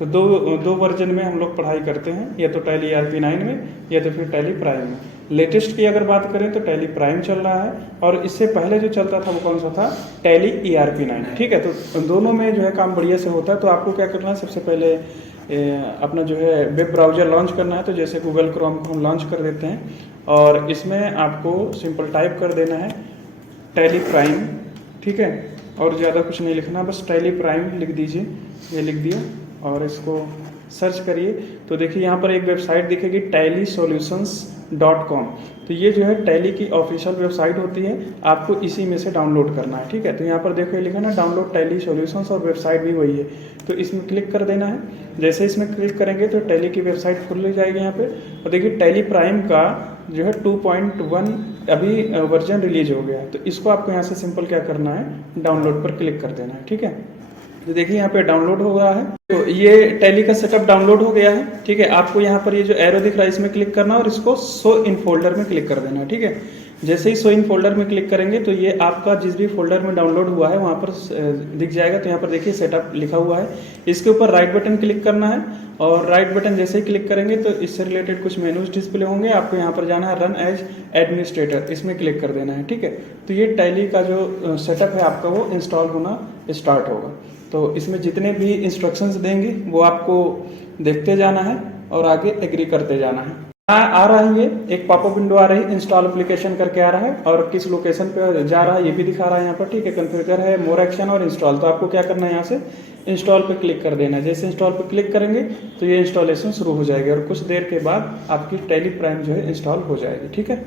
तो दो वर्जन में हम लोग पढ़ाई करते हैं, या तो टैली ERP9 में या तो फिर टैली प्राइम में। लेटेस्ट की अगर बात करें तो टैली प्राइम चल रहा है, और इससे पहले जो चलता था वो कौन सा था, टैली ERP9। ठीक है, तो दोनों में जो है काम बढ़िया से होता है। तो आपको क्या करना है, सबसे पहले अपना जो है वेब ब्राउज़र लॉन्च करना है। तो जैसे गूगल क्रोम को हम लॉन्च कर देते हैं, और इसमें आपको सिंपल टाइप कर देना है टैली प्राइम। ठीक है, और ज़्यादा कुछ नहीं लिखना, बस टैली प्राइम लिख दीजिए। ये लिख दिया और इसको सर्च करिए तो देखिए यहाँ पर एक वेबसाइट दिखेगी tallysolutions.com। तो ये जो है टैली की ऑफिशियल वेबसाइट होती है, आपको इसी में से डाउनलोड करना है। ठीक है, तो यहाँ पर देखो ये लिखा ना डाउनलोड टैली सॉल्यूशंस, और वेबसाइट भी वही है। तो इसमें क्लिक कर देना है। जैसे इसमें क्लिक करेंगे तो टैली की वेबसाइट खुल जाएगी यहाँ पे। और देखिए टैली प्राइम का जो है 2.1 अभी वर्जन रिलीज हो गया है। तो इसको आपको यहाँ से सिंपल क्या करना है, डाउनलोड पर क्लिक कर देना है। ठीक है, तो देखिए यहाँ पे डाउनलोड हो रहा है। तो ये टैली का सेटअप डाउनलोड हो गया है। ठीक है, आपको यहाँ पर ये जो एरो दिख रहा है इसमें क्लिक करना और इसको शो इन फोल्डर में क्लिक कर देना है। ठीक है, जैसे ही शो इन फोल्डर में क्लिक करेंगे तो ये आपका जिस भी फोल्डर में डाउनलोड हुआ है वहाँ पर दिख जाएगा। तो यहाँ पर देखिए सेटअप लिखा हुआ है, इसके ऊपर राइट बटन क्लिक करना है, और राइट बटन जैसे ही क्लिक करेंगे तो इससे रिलेटेड कुछ मेनूज डिस्प्ले होंगे। आपको यहाँ पर जाना है रन एज एडमिनिस्ट्रेटर, इसमें क्लिक कर देना है। ठीक है, तो ये टैली का जो सेटअप है आपका वो इंस्टॉल होना स्टार्ट होगा। तो इसमें जितने भी इंस्ट्रक्शंस देंगे वो आपको देखते जाना है और आगे एग्री करते जाना है। आ रहा है, ये एक पॉपअप विंडो आ रही है, इंस्टॉल एप्लीकेशन करके आ रहा है, और किस लोकेशन पे जा रहा है ये भी दिखा रहा है यहाँ पर। ठीक है, कॉन्फ़िगर है, मोर एक्शन और इंस्टॉल। तो आपको क्या करना है, यहाँ से इंस्टॉल पे क्लिक कर देना है। जैसे इंस्टॉल पे क्लिक करेंगे तो ये इंस्टॉलेशन शुरू हो जाएगी, और कुछ देर के बाद आपकी टैली प्राइम जो है इंस्टॉल हो जाएगी। ठीक है,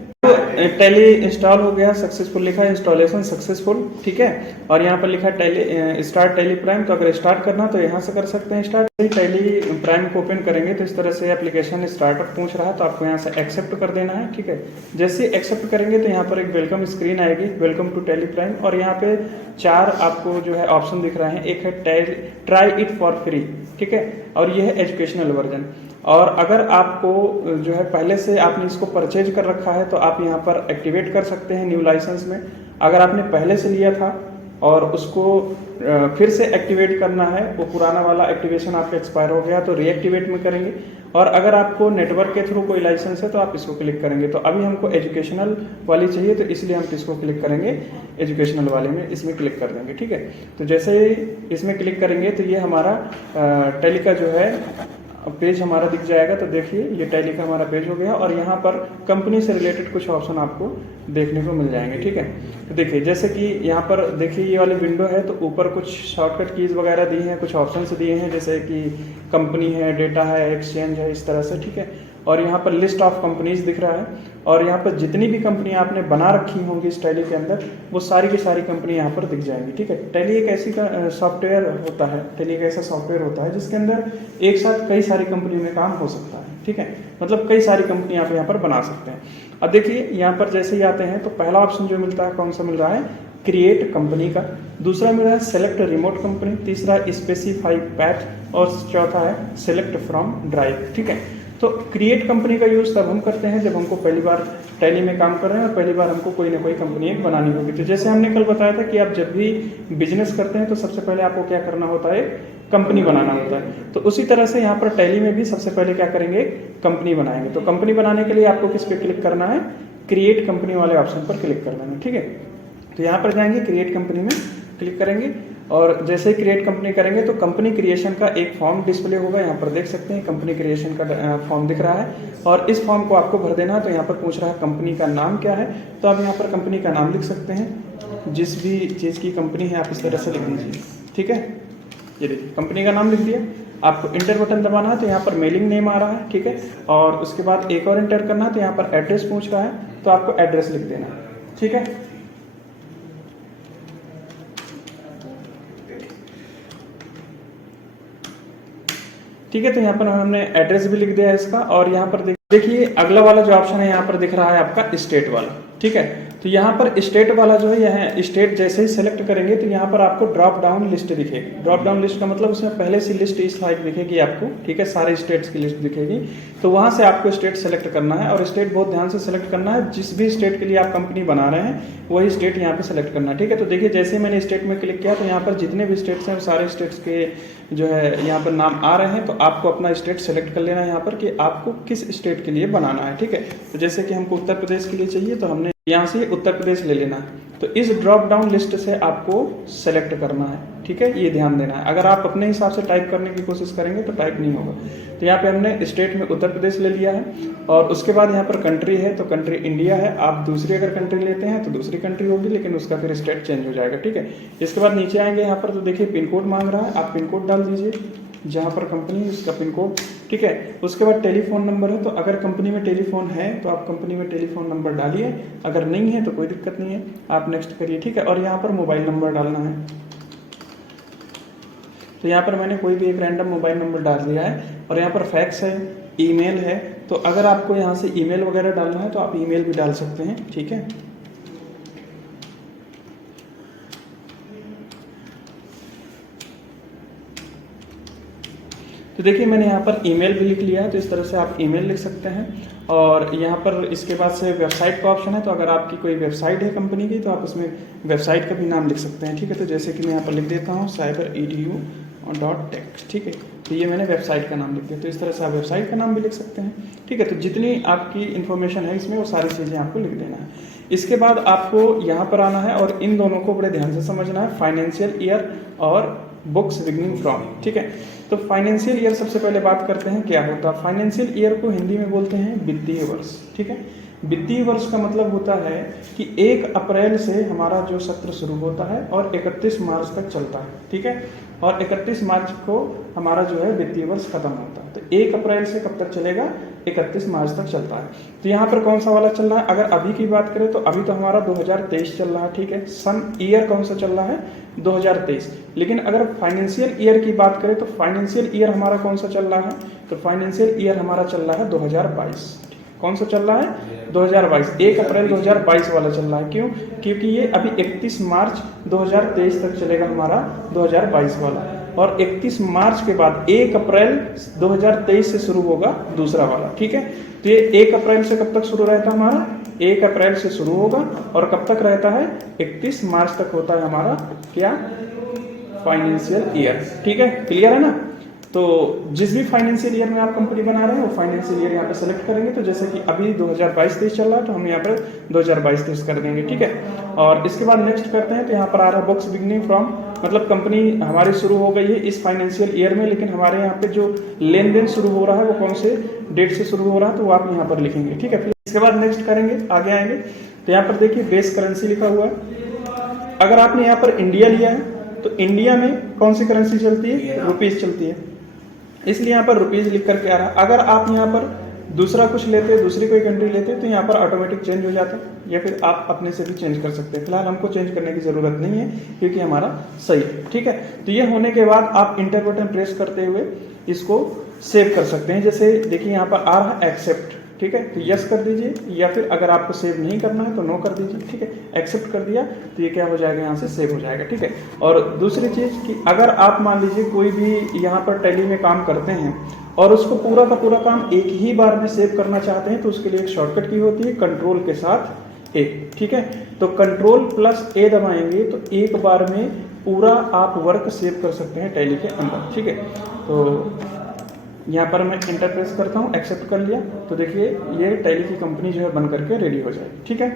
टैली इंस्टॉल हो गया, सक्सेसफुल लिखा है, इंस्टॉलेशन सक्सेसफुल। ठीक है, और यहाँ पर लिखा है टैली स्टार्ट टैली प्राइम। तो अगर स्टार्ट करना तो यहाँ से कर सकते हैं स्टार्ट। टैली प्राइम को ओपन करेंगे तो इस तरह से एप्लीकेशन स्टार्टअप पूछ रहा है, तो आपको यहाँ से एक्सेप्ट कर देना है। ठीक है, जैसे एक्सेप्ट करेंगे तो यहाँ पर एक वेलकम स्क्रीन आएगी, वेलकम टू टैली प्राइम, और यहाँ पे 4 आपको जो है ऑप्शन दिख रहे हैं। एक है ट्राई इट फॉर फ्री। ठीक है, और ये है एजुकेशनल वर्जन। और अगर आपको जो है पहले से आपने इसको परचेज कर रखा है तो आप यहाँ पर एक्टिवेट कर सकते हैं न्यू लाइसेंस में। अगर आपने पहले से लिया था और उसको फिर से एक्टिवेट करना है, वो पुराना वाला एक्टिवेशन आपका एक्सपायर हो गया तो रीएक्टिवेट में करेंगे। और अगर आपको नेटवर्क के थ्रू कोई लाइसेंस है तो आप इसको क्लिक करेंगे। तो अभी हमको एजुकेशनल वाली चाहिए, तो इसलिए हम इसको क्लिक करेंगे एजुकेशनल वाले में, इसमें क्लिक कर देंगे। ठीक है, तो जैसे ही इसमें क्लिक करेंगे तो ये हमारा टैली का जो है पेज हमारा दिख जाएगा। तो देखिए ये टैली का हमारा पेज हो गया, और यहाँ पर कंपनी से रिलेटेड कुछ ऑप्शन आपको देखने को मिल जाएंगे। ठीक है, तो देखिए जैसे कि यहाँ पर देखिए ये वाली विंडो है, तो ऊपर कुछ शॉर्टकट कीज वगैरह दी हैं, कुछ ऑप्शंस दिए हैं, जैसे कि कंपनी है, डेटा है, एक्सचेंज है, इस तरह से। ठीक है, और यहाँ पर लिस्ट ऑफ कंपनीज दिख रहा है, और यहाँ पर जितनी भी कंपनी आपने बना रखी होंगी इस टैली के अंदर वो सारी की सारी कंपनी यहाँ पर दिख जाएंगी। ठीक है, टैली एक ऐसी सॉफ्टवेयर होता है, टैली एक ऐसा सॉफ्टवेयर होता है जिसके अंदर एक साथ कई सारी कंपनी में काम हो सकता है। ठीक है, मतलब कई सारी कंपनी आप यहाँ पर बना सकते हैं। अब देखिए यहाँ पर जैसे ही आते हैं तो पहला ऑप्शन जो मिलता है कौन सा मिल रहा है, क्रिएट कंपनी का। दूसरा मिल रहा है सेलेक्ट रिमोट कंपनी। तीसरा स्पेसिफाई पैथ, और चौथा है सेलेक्ट फ्रॉम ड्राइव। ठीक है, तो क्रिएट कंपनी का यूज़ तब हम करते हैं जब हमको पहली बार टैली में काम कर रहे हैं और पहली बार हमको कोई ना कोई कंपनी एक बनानी होगी। तो जैसे हमने कल बताया था कि आप जब भी बिजनेस करते हैं तो सबसे पहले आपको क्या करना होता है, कंपनी बनाना होता है। तो उसी तरह से यहाँ पर टैली में भी सबसे पहले क्या करेंगे, कंपनी बनाएंगे। तो कंपनी बनाने के लिए आपको किस पे क्लिक करना है, क्रिएट कंपनी वाले ऑप्शन पर क्लिक कर देना। ठीक है, तो यहाँ पर जाएंगे, क्रिएट कंपनी में क्लिक करेंगे, और जैसे ही क्रिएट कंपनी करेंगे तो कंपनी क्रिएशन का एक फॉर्म डिस्प्ले होगा। यहाँ पर देख सकते हैं कंपनी क्रिएशन का फॉर्म दिख रहा है, और इस फॉर्म को आपको भर देना है। तो यहाँ पर पूछ रहा है कंपनी का नाम क्या है, तो आप यहाँ पर कंपनी का नाम लिख सकते हैं। जिस भी चीज़ की कंपनी है आप इस तरह से लिख दीजिए। ठीक है, ये देखिए कंपनी का नाम लिख दिया। आपको इंटर बटन दबाना है, तो यहाँ पर मेलिंग नेम आ रहा है। ठीक है, और उसके बाद एक और इंटर करना है, तो यहाँ पर एड्रेस पूछ रहा है, तो आपको एड्रेस लिख देना है। ठीक है, ठीक है, तो यहाँ पर हमने एड्रेस भी लिख दिया है इसका। और यहाँ पर देखिए अगला वाला जो ऑप्शन है यहाँ पर दिख रहा है आपका स्टेट वाला। ठीक है, तो यहाँ पर स्टेट वाला जो है, यह स्टेट जैसे ही सेलेक्ट करेंगे तो यहाँ पर आपको ड्रॉप डाउन लिस्ट दिखेगी। ड्रॉप डाउन लिस्ट का मतलब उसमें पहले से लिस्ट इस लाइक दिखेगी आपको। ठीक है, सारे स्टेट्स की लिस्ट दिखेगी, तो वहाँ से आपको स्टेट सेलेक्ट करना है। और स्टेट बहुत ध्यान से सेलेक्ट करना है, जिस भी स्टेट के लिए आप कंपनी बना रहे हैं वही स्टेट यहाँ पे सेलेक्ट करना है। ठीक है, तो देखिए जैसे ही मैंने स्टेट में क्लिक किया तो यहाँ पर जितने भी स्टेट्स हैं सारे स्टेट्स के जो है यहाँ पर नाम आ रहे हैं, तो आपको अपना स्टेट सेलेक्ट कर लेना है यहाँ पर कि आपको किस स्टेट के लिए बनाना है। ठीक है, तो जैसे कि हमको उत्तर प्रदेश के लिए चाहिए तो हमने यहाँ से उत्तर प्रदेश ले लेना है। तो इस ड्रॉप डाउन लिस्ट से आपको सेलेक्ट करना है। ठीक है, ये ध्यान देना है। अगर आप अपने हिसाब से टाइप करने की कोशिश करेंगे तो टाइप नहीं होगा। तो यहाँ पे हमने स्टेट में उत्तर प्रदेश ले लिया है, और उसके बाद यहाँ पर कंट्री है, तो कंट्री इंडिया है। आप दूसरी अगर कंट्री लेते हैं तो दूसरी कंट्री होगी, लेकिन उसका फिर स्टेट चेंज हो जाएगा। ठीक है, इसके बाद नीचे आएंगे यहाँ पर, तो देखिए पिन कोड मांग रहा है, आप पिन कोड डाल दीजिए जहाँ पर कंपनी है उसका पिन कोड। ठीक है, उसके बाद टेलीफोन नंबर है, तो अगर कंपनी में टेलीफोन है तो आप कंपनी में टेलीफोन नंबर डालिए, अगर नहीं है तो कोई दिक्कत नहीं है, आप नेक्स्ट करिए। ठीक है, और यहाँ पर मोबाइल नंबर डालना है, तो यहाँ पर मैंने कोई भी एक रैंडम मोबाइल नंबर डाल दिया है। और यहाँ पर फैक्स है, ईमेल है, तो अगर आपको यहाँ से ईमेल वगैरह डालना है तो आप ईमेल भी डाल सकते हैं। ठीक है, तो देखिए मैंने यहाँ पर ईमेल भी लिख लिया है, तो इस तरह से आप ईमेल लिख सकते हैं। और यहाँ पर इसके बाद से वेबसाइट का ऑप्शन है, तो अगर आपकी कोई वेबसाइट है कंपनी की तो आप उसमें वेबसाइट का भी नाम लिख सकते हैं। ठीक है, तो जैसे कि मैं यहाँ पर लिख देता हूँ cyberedu.tech। ठीक है, तो ये मैंने वेबसाइट का नाम लिख दिया, तो इस तरह से आप वेबसाइट का नाम भी लिख सकते हैं। ठीक है, तो जितनी आपकी इन्फॉर्मेशन है इसमें वो सारी चीज़ें आपको लिख देना है। इसके बाद आपको यहाँ पर आना है और इन दोनों को बड़े ध्यान से समझना है, फाइनेंशियल ईयर और बुक्स बिगनिंग फ्रॉम। ठीक है, तो फाइनेंशियल ईयर सबसे पहले बात करते हैं क्या होता है। फाइनेंशियल ईयर को हिंदी में बोलते हैं वित्तीय वर्ष। ठीक है, वित्तीय वर्ष का मतलब होता है कि 1 अप्रैल से हमारा जो सत्र शुरू होता है और 31 मार्च तक चलता है। ठीक है, और 31 मार्च को हमारा जो है वित्तीय वर्ष खत्म होता है। तो 1 अप्रैल से कब तक चलेगा, 31 मार्च तक चलता है। तो यहाँ पर कौन सा वाला चल रहा है, अगर अभी की बात करें तो अभी तो हमारा 2023 चल रहा है। ठीक है, सन ईयर कौन सा चल रहा है, 2023। लेकिन अगर फाइनेंशियल ईयर की बात करें तो फाइनेंशियल ईयर हमारा कौन सा चल रहा है, तो फाइनेंशियल ईयर हमारा चल रहा है 2022। कौन सा चल रहा है, 2022। 1 अप्रैल 2022 वाला चल रहा है। क्यों, क्योंकि ये अभी 31 मार्च 2023 तक चलेगा हमारा 2022 वाला, और 31 मार्च के बाद 1 अप्रैल 2023 से शुरू होगा दूसरा वाला। ठीक है, तो ये 1 अप्रैल से कब तक शुरू रहता है हमारा, 1 अप्रैल से शुरू होगा और कब तक रहता है, 31 मार्च तक होता है हमारा क्या, फाइनेंशियल ईयर। ठीक है, क्लियर है ना। तो जिस भी फाइनेंशियल ईयर में आप कंपनी बना रहे हैं वो फाइनेंशियल ईयर यहाँ पे सेलेक्ट करेंगे। तो जैसे कि अभी 2022-23 चल रहा है तो हम यहाँ पर 2022-23 कर देंगे। ठीक है, और इसके बाद नेक्स्ट करते हैं, तो यहाँ पर आ रहा है बुक्स बिगनिंग फ्रॉम, मतलब कंपनी हमारी शुरू हो गई है इस फाइनेंशियल ईयर में, लेकिन हमारे यहाँ पे जो लेन देन शुरू हो रहा है वो कौन से डेट से शुरू हो रहा है, तो वो आप यहाँ पर लिखेंगे। ठीक है, फिर इसके बाद नेक्स्ट करेंगे, आगे आएंगे, तो यहाँ पर देखिए बेस करेंसी लिखा हुआ है। अगर आपने यहाँ पर इंडिया लिया है तो इंडिया में कौन सी करेंसी चलती है, रुपीज चलती है, इसलिए यहाँ पर रुपीज लिख करके आ रहा है। अगर आप यहाँ पर दूसरा कुछ लेते, दूसरी कोई कंट्री लेते तो यहाँ पर ऑटोमेटिक चेंज हो जाता, या फिर आप अपने से भी चेंज कर सकते हैं। फिलहाल हमको चेंज करने की जरूरत नहीं है क्योंकि हमारा सही है। ठीक है, तो ये होने के बाद आप इंटर बटन प्रेस करते हुए इसको सेव कर सकते हैं। जैसे देखिए यहाँ पर आ रहा है एक्सेप्ट। ठीक है, तो यस कर दीजिए, या फिर अगर आपको सेव नहीं करना है तो नो कर दीजिए। ठीक है, एक्सेप्ट कर दिया तो ये क्या हो जाएगा, यहाँ से सेव हो जाएगा। ठीक है, और दूसरी चीज़ कि अगर आप मान लीजिए कोई भी यहाँ पर टैली में काम करते हैं और उसको पूरा का पूरा काम एक ही बार में सेव करना चाहते हैं तो उसके लिए एक शॉर्टकट की होती है कंट्रोल के साथ ए। ठीक है, तो कंट्रोल प्लस ए दबाएंगे तो एक बार में पूरा आप वर्क सेव कर सकते हैं टैली के अंदर। ठीक है, तो यहाँ पर मैं इंटर प्रेस करता हूँ, एक्सेप्ट कर लिया, तो देखिए ये टैली की कंपनी जो है बन करके रेडी हो जाएगी। ठीक है,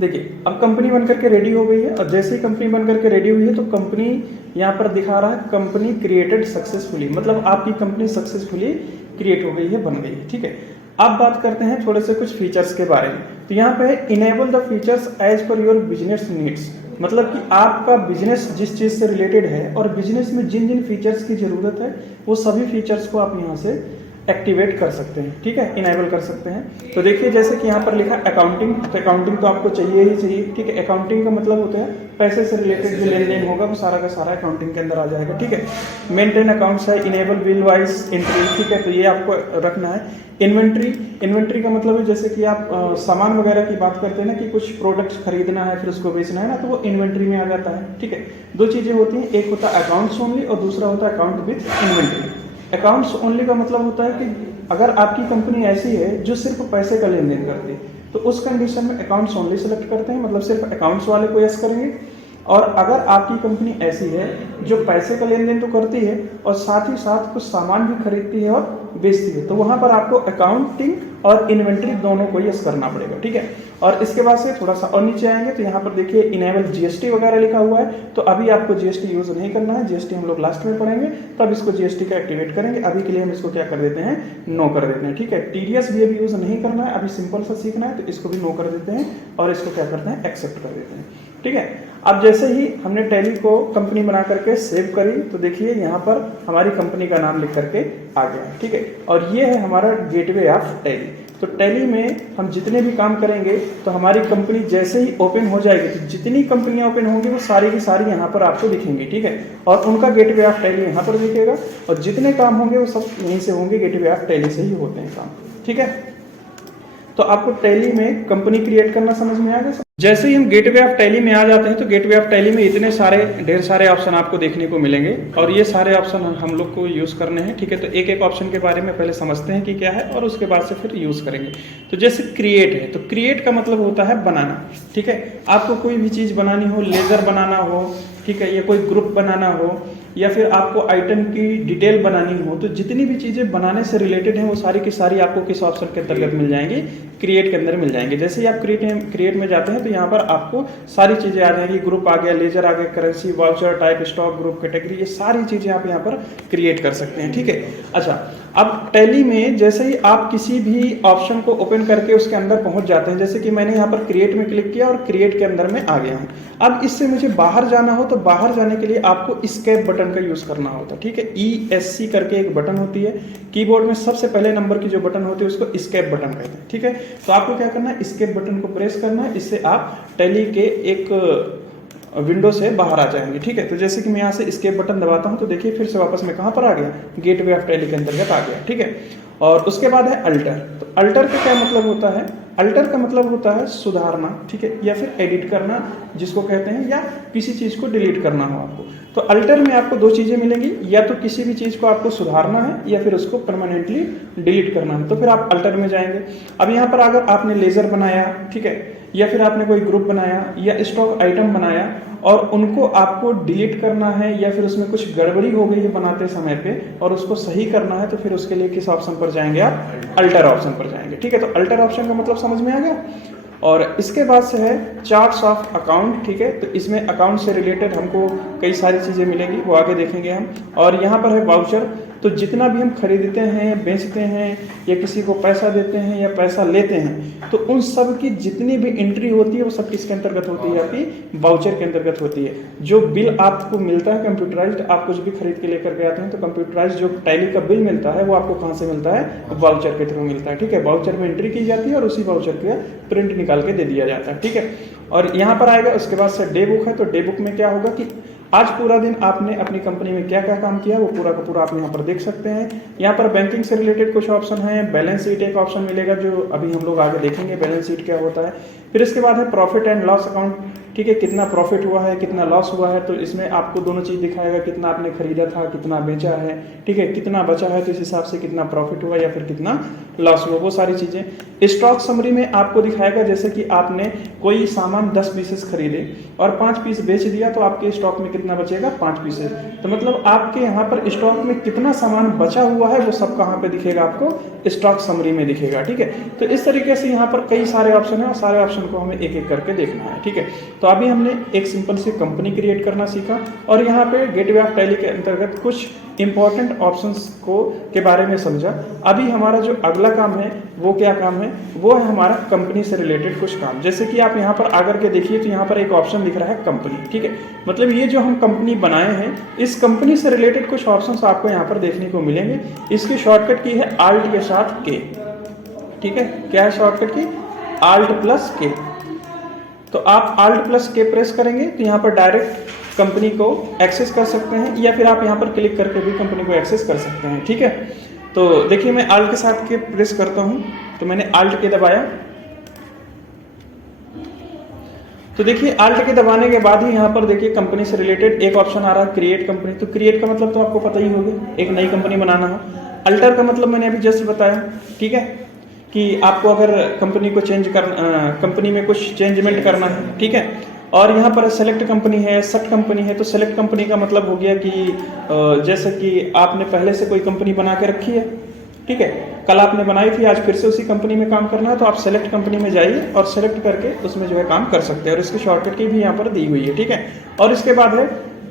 देखिए अब कंपनी बन करके रेडी हो गई है, और जैसे ही कंपनी बन करके रेडी हुई है तो कंपनी यहाँ पर दिखा रहा है कंपनी क्रिएटेड सक्सेसफुली, मतलब आपकी कंपनी सक्सेसफुली क्रिएट हो गई है, बन गई है। ठीक है, अब बात करते हैं थोड़े से कुछ फीचर्स के बारे में। तो यहाँ पे enable the features as per your business needs, मतलब कि आपका बिजनेस जिस चीज़ से रिलेटेड है और बिजनेस में जिन जिन फीचर्स की ज़रूरत है वो सभी फीचर्स को आप यहाँ से एक्टिवेट कर सकते हैं। ठीक है, इनेबल कर सकते हैं। तो देखिए जैसे कि यहाँ पर लिखा अकाउंटिंग, तो अकाउंटिंग तो आपको चाहिए ही चाहिए। ठीक है, अकाउंटिंग का मतलब होता है पैसे से रिलेटेड जो लेन देन होगा वो सारा का सारा अकाउंटिंग के अंदर आ जाएगा। ठीक है, मेंटेन अकाउंट्स है, इनेबल बिल वाइज एंट्री। ठीक है, तो ये आपको रखना है। इन्वेंट्री का मतलब है जैसे कि आप सामान वगैरह की बात करते हैं ना कि कुछ प्रोडक्ट्स खरीदना है फिर उसको बेचना है ना, तो वो इन्वेंट्री में आ जाता है। ठीक है, दो चीजें होती हैं, एक होता है अकाउंट्स ओनली और दूसरा होता है account with inventory. Accounts only का मतलब होता है कि अगर आपकी कंपनी ऐसी है जो सिर्फ पैसे का लेन देन करती है तो उस कंडीशन में अकाउंट्स ओनली सेलेक्ट करते हैं, मतलब सिर्फ अकाउंट्स वाले को यस करेंगे। और अगर आपकी कंपनी ऐसी है जो पैसे का लेन देन तो करती है और साथ ही साथ कुछ सामान भी खरीदती है और बेचती है, तो वहां पर आपको अकाउंटिंग और इन्वेंट्री दोनों को यस करना पड़ेगा, ठीक है। और इसके बाद से थोड़ा सा और नीचे आएंगे तो यहाँ पर देखिए इनेबल जीएसटी वगैरह लिखा हुआ है, तो अभी आपको जीएसटी यूज नहीं करना है, जीएसटी हम लोग लास्ट में पढ़ेंगे तब इसको जीएसटी का एक्टिवेट करेंगे। अभी के लिए हम इसको क्या कर देते हैं, नो कर देते हैं, ठीक है। टीडीएस भी अभी यूज नहीं करना है, अभी सिंपल सा सीखना है, तो इसको भी नो कर देते हैं और इसको क्या करते हैं, एक्सेप्ट कर देते हैं, ठीक है। अब जैसे ही हमने टैली को कंपनी बना करके सेव करी तो देखिए यहाँ पर हमारी कंपनी का नाम लिख करके आ गया, ठीक है। और ये है हमारा गेटवे ऑफ टैली। तो टैली में हम जितने भी काम करेंगे तो हमारी कंपनी जैसे ही ओपन हो जाएगी तो जितनी कंपनियां ओपन होंगी वो सारी की सारी यहाँ पर आपको दिखेंगी, ठीक है। और उनका गेटवे ऑफ टैली यहाँ पर दिखेगा और जितने काम होंगे वो सब यहीं से होंगे, गेटवे ऑफ टैली से ही होते हैं काम, ठीक है। तो आपको टैली में कंपनी क्रिएट करना समझ में आ गया। जैसे ही हम गेटवे ऑफ टैली में आ जाते हैं तो गेटवे ऑफ टैली में इतने सारे ढेर सारे ऑप्शन आपको देखने को मिलेंगे और ये सारे ऑप्शन हम लोग को यूज़ करने हैं, ठीक है। तो एक एक ऑप्शन के बारे में पहले समझते हैं कि क्या है और उसके बाद से फिर यूज़ करेंगे। तो जैसे क्रिएट है, तो क्रिएट का मतलब होता है बनाना, ठीक है। आपको कोई भी चीज़ बनानी हो, लेजर बनाना हो, ठीक है, या कोई ग्रुप बनाना हो या फिर आपको आइटम की डिटेल बनानी हो, तो जितनी भी चीज़ें बनाने से रिलेटेड हैं वो सारी की सारी आपको किस ऑप्शन के अंतर्गत मिल जाएंगी, क्रिएट के अंदर मिल जाएंगे। जैसे ही आप क्रिएट में जाते हैं तो यहाँ पर आपको सारी चीज़ें आ जाएंगी, ग्रुप आ गया, लेजर आ गया, currency, voucher, type, stock, group, category, ये सारी चीज़ें आप यहाँ पर क्रिएट कर सकते हैं, ठीक है। अच्छा, अब टैली में जैसे ही आप किसी भी ऑप्शन को ओपन करके उसके अंदर पहुंच जाते हैं, जैसे कि मैंने यहाँ पर क्रिएट में क्लिक किया और क्रिएट के अंदर में आ गया हूँ। अब इससे मुझे बाहर जाना हो तो बाहर जाने के लिए आपको एस्केप बटन का यूज करना होता है, ठीक है। ESC करके एक बटन होती है कीबोर्ड में, सबसे पहले नंबर की जो बटन होती है उसको एस्केप बटन कहते हैं, ठीक है। तो आपको क्या करना है, एस्केप बटन को प्रेस करना है, इससे आप टैली के एक विंडो से बाहर आ जाएंगे, ठीक है। तो जैसे कि मैं यहाँ से एस्केप बटन दबाता हूँ तो देखिए फिर से वापस मैं कहाँ पर आ गया, गेटवे ऑफ टैली के अंतर्गत आ गया, ठीक है। और उसके बाद है अल्टर। तो अल्टर का क्या मतलब होता है, अल्टर का मतलब होता है सुधारना, ठीक है, या फिर एडिट करना जिसको कहते हैं, या किसी चीज़ को डिलीट करना हो आपको। तो अल्टर में आपको दो चीज़ें मिलेंगी, या तो किसी भी चीज़ को आपको सुधारना है या फिर उसको परमानेंटली डिलीट करना है, तो फिर आप अल्टर में जाएंगे। अब यहाँ पर अगर आपने लेजर बनाया, ठीक है, या फिर आपने कोई ग्रुप बनाया या स्टॉक आइटम बनाया और उनको आपको डिलीट करना है या फिर उसमें कुछ गड़बड़ी हो गई है बनाते समय पे और उसको सही करना है, तो फिर उसके लिए किस ऑप्शन पर जाएंगे आप, अल्टर ऑप्शन पर जाएंगे, ठीक है। तो अल्टर ऑप्शन का मतलब समझ में आ गया। और इसके बाद से है चार्ट्स ऑफ अकाउंट, ठीक है। तो इसमें अकाउंट से रिलेटेड हमको कई सारी चीज़ें मिलेंगी, वो आगे देखेंगे हम। और यहाँ पर है वाउचर, तो जितना भी हम खरीदते हैं, बेचते हैं या किसी को पैसा देते हैं या पैसा लेते हैं, तो उन सब की जितनी भी एंट्री होती है वो सब किसके अंतर्गत होती है, आपकी वाउचर के अंतर्गत होती है। जो बिल आपको मिलता है कंप्यूटराइज्ड, आप कुछ भी खरीद के लेकर के आते हैं तो कंप्यूटराइज्ड जो टैली का बिल मिलता है वो आपको कहाँ से मिलता है, वाउचर के थ्रू मिलता है, ठीक है। वाउचर में एंट्री की जाती है और उसी वाउचर का प्रिंट निकाल के दे दिया जाता है, ठीक है। और यहाँ पर आएगा उसके बाद से डे बुक है। तो डे बुक में क्या होगा कि आज पूरा दिन आपने अपनी कंपनी में क्या क्या काम किया वो पूरा का पूरा आप यहाँ पर देख सकते हैं। यहाँ पर बैंकिंग से रिलेटेड कुछ ऑप्शन है, बैलेंस शीट एक ऑप्शन मिलेगा जो अभी हम लोग आगे देखेंगे बैलेंस शीट क्या होता है। फिर इसके बाद है प्रॉफिट एंड लॉस अकाउंट, ठीक है, कितना प्रॉफिट हुआ है कितना लॉस हुआ है, तो इसमें आपको दोनों चीज़ दिखाएगा, कितना आपने खरीदा था कितना बेचा है, ठीक है, कितना बचा है तो इस हिसाब से कितना प्रॉफिट हुआ या फिर कितना लॉस हुआ, वो सारी चीज़ें। स्टॉक समरी में आपको दिखाएगा जैसे कि आपने कोई सामान 10 पीसेस खरीदे और 5 पीस बेच दिया तो आपके स्टॉक में कितना बचेगा, 5 पीसेस। तो मतलब आपके यहाँ पर स्टॉक में कितना सामान बचा हुआ है वो सब कहाँ पे दिखेगा, आपको स्टॉक समरी में दिखेगा, ठीक है। तो इस तरीके से यहाँ पर कई सारे ऑप्शन है और सारे ऑप्शन को हमें एक एक करके देखना है, ठीक है। तो अभी हमने एक सिंपल सी कंपनी क्रिएट करना सीखा और यहाँ पे गेटवे ऑफ टैली के अंतर्गत कुछ इंपॉर्टेंट ऑप्शंस को के बारे में समझा। अभी हमारा जो अगला काम है वो क्या काम है, वो है हमारा कंपनी से रिलेटेड कुछ काम। जैसे कि आप यहाँ पर आकर के देखिए तो यहाँ पर एक ऑप्शन दिख रहा है कंपनी, ठीक है। मतलब ये जो हम कंपनी बनाए हैं इस कंपनी से रिलेटेड कुछ ऑप्शंस आपको यहाँ पर देखने को मिलेंगे। इसकी शॉर्टकट की है ALT के साथ K, ठीक है। क्या है शॉर्टकट की, Alt+K। तो आप Alt+K प्रेस करेंगे तो यहाँ पर डायरेक्ट कंपनी को एक्सेस कर सकते हैं या फिर आप यहाँ पर क्लिक करके भी कंपनी को एक्सेस कर सकते हैं, ठीक है। तो देखिए मैं Alt के साथ K प्रेस करता हूँ, तो मैंने Alt दबाया, तो देखिए Alt दबाने के बाद ही यहाँ पर देखिए कंपनी से रिलेटेड एक ऑप्शन आ रहा है क्रिएट कंपनी। तो क्रिएट का मतलब तो आपको पता ही होगा, एक नई कंपनी बनाना हो। अल्टर का मतलब मैंने अभी जस्ट बताया, ठीक है, कि आपको अगर कंपनी को चेंज करना, कंपनी में कुछ चेंजमेंट करना है, ठीक है। और यहाँ पर सेलेक्ट कंपनी है, सट कंपनी है। तो सेलेक्ट कंपनी का मतलब हो गया कि जैसे कि आपने पहले से कोई कंपनी बना के रखी है, ठीक है, कल आपने बनाई थी, आज फिर से उसी कंपनी में काम करना है, तो आप सेलेक्ट कंपनी में जाइए और सेलेक्ट करके उसमें जो है काम कर सकते हैं। और इसकी शॉर्टकट की भी यहाँ पर दी हुई है, ठीक है। और इसके बाद है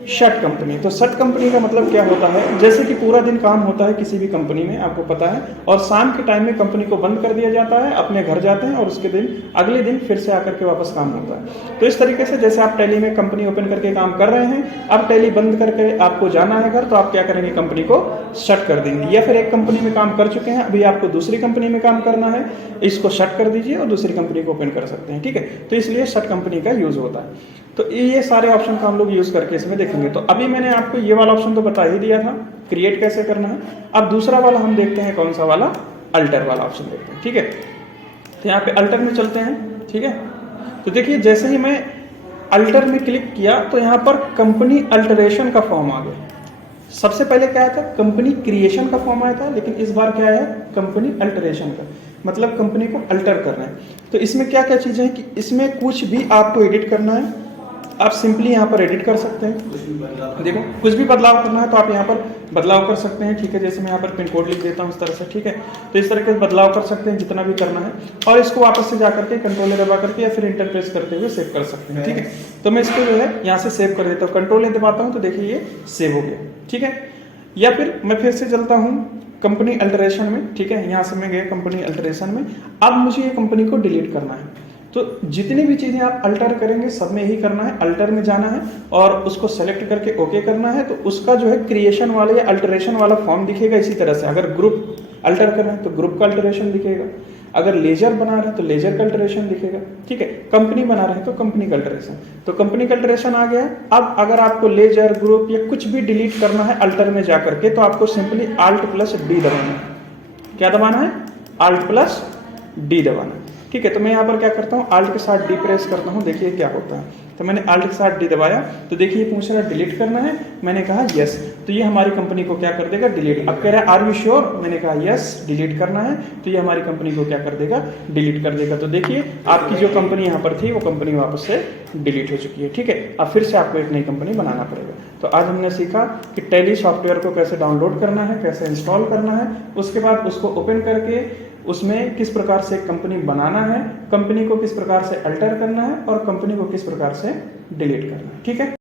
शट कंपनी। तो शट कंपनी का मतलब क्या होता है, जैसे कि पूरा दिन काम होता है किसी भी कंपनी में, आपको पता है, और शाम के टाइम में कंपनी को बंद कर दिया जाता है, अपने घर जाते हैं और उसके दिन अगले दिन फिर से आकर के वापस काम होता है। तो इस तरीके से जैसे आप टैली में कंपनी ओपन करके काम कर रहे हैं, अब टैली बंद करके आपको जाना है घर, तो आप क्या करेंगे, कंपनी को शट कर देंगे। या फिर एक कंपनी में काम कर चुके हैं, अभी आपको दूसरी कंपनी में काम करना है, इसको शट कर दीजिए और दूसरी कंपनी को ओपन कर सकते हैं, ठीक है। तो इसलिए शट कंपनी का यूज होता है। तो ये सारे ऑप्शन का हम लोग यूज करके इसमें देखेंगे। तो अभी मैंने आपको ये वाला ऑप्शन तो बता ही दिया था, क्रिएट कैसे करना है। अब दूसरा वाला हम देखते हैं, कौन सा वाला, अल्टर वाला ऑप्शन देखते हैं, ठीक है। तो यहाँ पे अल्टर में चलते हैं, ठीक है। तो देखिए जैसे ही मैं अल्टर में क्लिक किया तो यहाँ पर कंपनी अल्टरेशन का फॉर्म आ गया। सबसे पहले क्या आया था, कंपनी क्रिएशन का फॉर्म आया था, लेकिन इस बार क्या आया, कंपनी अल्टरेशन का, मतलब कंपनी को अल्टर करना है। तो इसमें क्या क्या चीजें हैं कि इसमें कुछ भी आपको एडिट करना है, आप सिंपली यहाँ पर एडिट कर सकते हैं। देखो कुछ भी बदलाव करना है तो आप यहाँ पर बदलाव कर सकते हैं, ठीक है। जैसे मैं यहाँ पर पिन कोड लिख देता हूँ इस तरह से, ठीक है। तो इस तरह के बदलाव कर सकते हैं जितना भी करना है, और इसको वापस से जा करके कंट्रोल दबा करके या फिर इंटर प्रेस करते हुए सेव कर सकते हैं, ठीक है। तो मैं इसको जो है यहाँ से सेव कर देता हूँ, कंट्रोल दबाता हूँ तो देखिए ये सेव हो गया, ठीक है। या फिर मैं फिर से चलता हूँ कंपनी अल्टरेशन में, ठीक है। यहाँ से मैं गया कंपनी अल्टरेशन में। अब मुझे ये कंपनी को डिलीट करना है, तो जितनी भी चीजें आप अल्टर करेंगे सब में यही करना है, अल्टर में जाना है और उसको सेलेक्ट करके ओके करना है। तो उसका जो है क्रिएशन वाला या अल्टरेशन वाला फॉर्म दिखेगा इसी तरह से। अगर ग्रुप अल्टर कर रहे हैं तो ग्रुप का अल्टरेशन दिखेगा, अगर लेजर बना रहे हैं तो लेजर का अल्टरेशन दिखेगा, ठीक है। कंपनी बना रहे हैं तो कंपनी का अल्टरेशन, तो कंपनी का अल्टरेशन आ गया। अब अगर आपको लेजर, ग्रुप या कुछ भी डिलीट करना है अल्टर में जाकर के, तो आपको सिंपली Alt+D दबाना है। क्या दबाना है, Alt+D दबाना है, ठीक है। तो मैं यहाँ पर क्या करता हूँ, Alt के साथ D प्रेस करता हूँ, देखिए क्या होता है। तो मैंने Alt के साथ D दबाया तो देखिए पूछ रहा है डिलीट करना है, मैंने कहा यस, तो ये हमारी कंपनी को क्या कर देगा, डिलीट। अब कह रहा है आर यू श्योर, मैंने कहा यस, डिलीट करना है, तो ये हमारी कंपनी को क्या कर देगा, डिलीट कर देगा। तो देखिए आपकी जो कंपनी यहाँ पर थी वो कंपनी वापस से डिलीट हो चुकी है, ठीक है। अब फिर से आपको एक नई कंपनी बनाना पड़ेगा। तो आज हमने सीखा कि टैली सॉफ्टवेयर को कैसे डाउनलोड करना है, कैसे इंस्टॉल करना है, उसके बाद उसको ओपन करके उसमें किस प्रकार से कंपनी बनाना है, कंपनी को किस प्रकार से अल्टर करना है और कंपनी को किस प्रकार से डिलीट करना है, ठीक है।